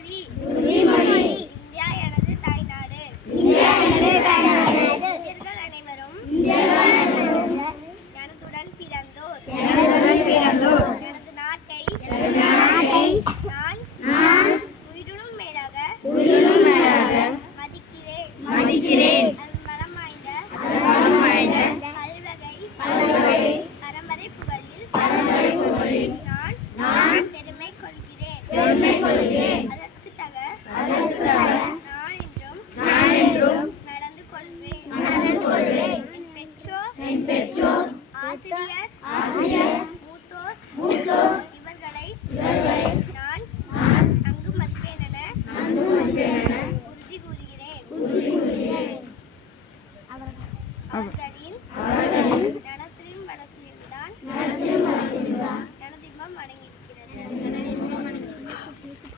உறுதிமொழி. இந்தியா எனது தாய்நாடு. இந்தியர்கள் அனைவரும் எனதுடன் பிறந்தோர். எனது நாட்டை நான் உயிரினும் மேலாக மதிக்கிறேன். அதன் வளம் வாய்ந்த பல்வகை பரம்பரை புகழில் நான் பெருமை கொள்கிறேன்.